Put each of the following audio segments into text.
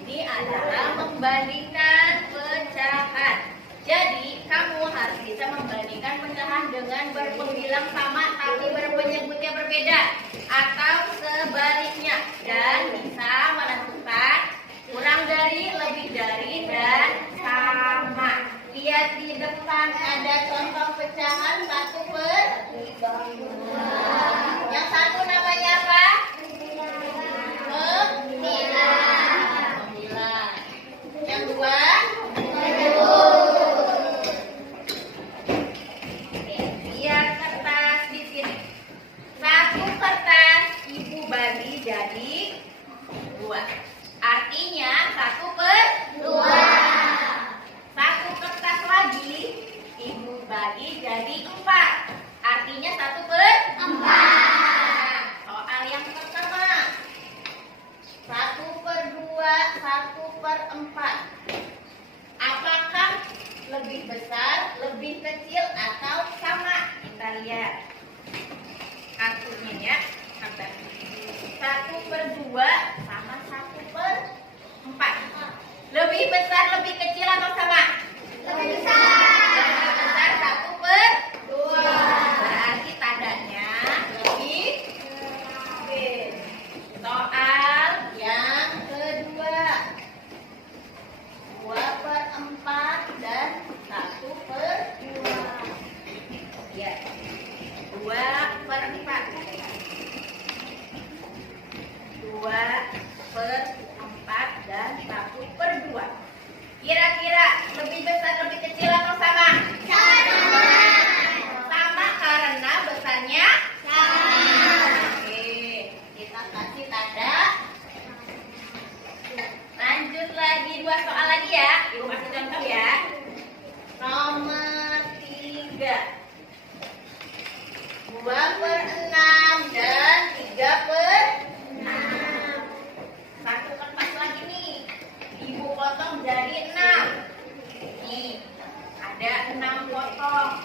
ini adalah membandingkan pecahan. Jadi, kamu harus bisa membandingkan pecahan dengan berpembilang sama tapi berpenyebutnya berbeda. Atau sebaliknya. Dan bisa menentukan kurang dari, lebih dari, dan sama. Lihat di depan ada contoh pecahan 1 per 2. Yang satu namanya apa? Pembilang. Yang dua? Lihat kertas di sini. 1 kertas ibu bagi jadi 2. Artinya 1 per 2. 1 kertas lagi ibu bagi jadi 4. Artinya 1 per 4. Soal yang pertama. 1 per 2, 1 per 4. Apakah lebih besar, lebih kecil, atau sama? Kita lihat kartunya ya. 1 per 2 sama 1 per 4. Lebih besar, lebih kecil, atau sama? Lebih besar. Lebih besar 1 per 2. Berarti tandanya lebih. Oke. Soal yang kedua. 2 per 4 dan 1 per 2. Ya. 2 per 4. 2 per 4 dan 1 per 2. Kira-kira lebih besar, lebih kecil, atau sama? Sama. Sama karena besarnya sama. Oke, kita kasih tanda. Lanjut lagi 2 soal lagi ya. Ibu kasih contoh ya. Nomor 3. 2 per 6 dan 3 per 6. 1 kertas lagi nih. Ibu potong jadi 6. Nih, ada 6 potong.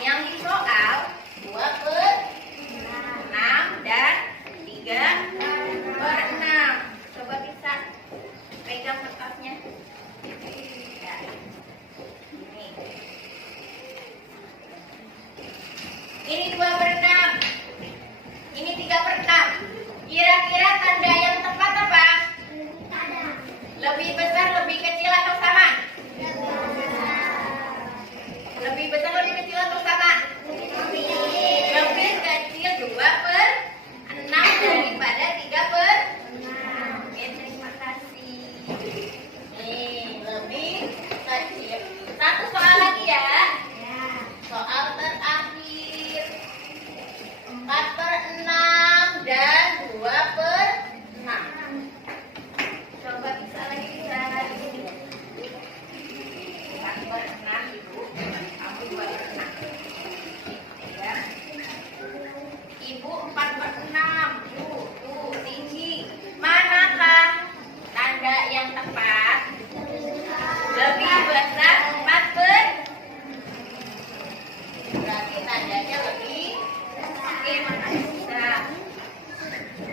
Yang di soal 2 per 6 dan 3 per 6. Coba bisa pegang kertasnya. Ya. Ini 2 per 6. Ini 3 per 6. Kira-kira tanda yang tepat apa? Lebih besar, lebih kecil, atau sama? Lebih besar, lebih kecil, atau sama? Lebih kecil 2 per 6 daripada 3 per 6. Oke, terima kasih. Nih, lebih kecil. 1 soal lagi ya. Soal terakhir. 4 per 6 dan 2 per 6. Coba bisa lagi bisa. 4 per 6 ibu. Kamu 2 per 6. Ya. Ibu 4 per 6. Tuh, tinggi. Manakah tanda yang tepat? Lebih besar 4 per. Berarti tandanya lebih. Oke, makasih bisa.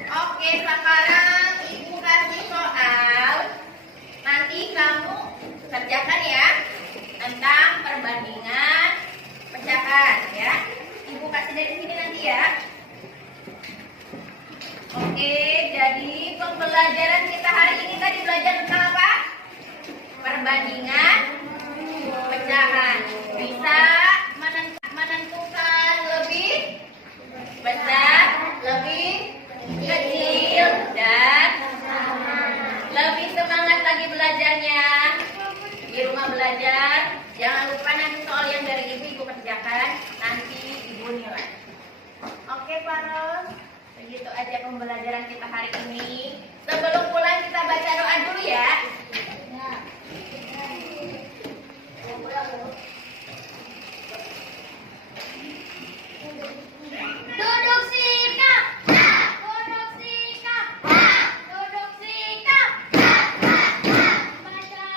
Oke, sekarang ibu kasih soal. Nanti kamu kerjakan ya tentang perbandingan pecahan ya. Ibu kasih dari sini nanti ya. Oke, jadi pembelajaran kita hari ini tadi belajar tentang apa? Perbandingan pecahan. Bisa menentukan lebih besar, lebih kecil, dan lebih semangat lagi belajarnya. Di rumah belajar, jangan lupa nanti soal yang dari ibu kerjakan, nanti ibu nilai. Oke, Pak Ros, begitu aja pembelajaran kita hari ini. Sebelum pulang kita baca doa dulu ya.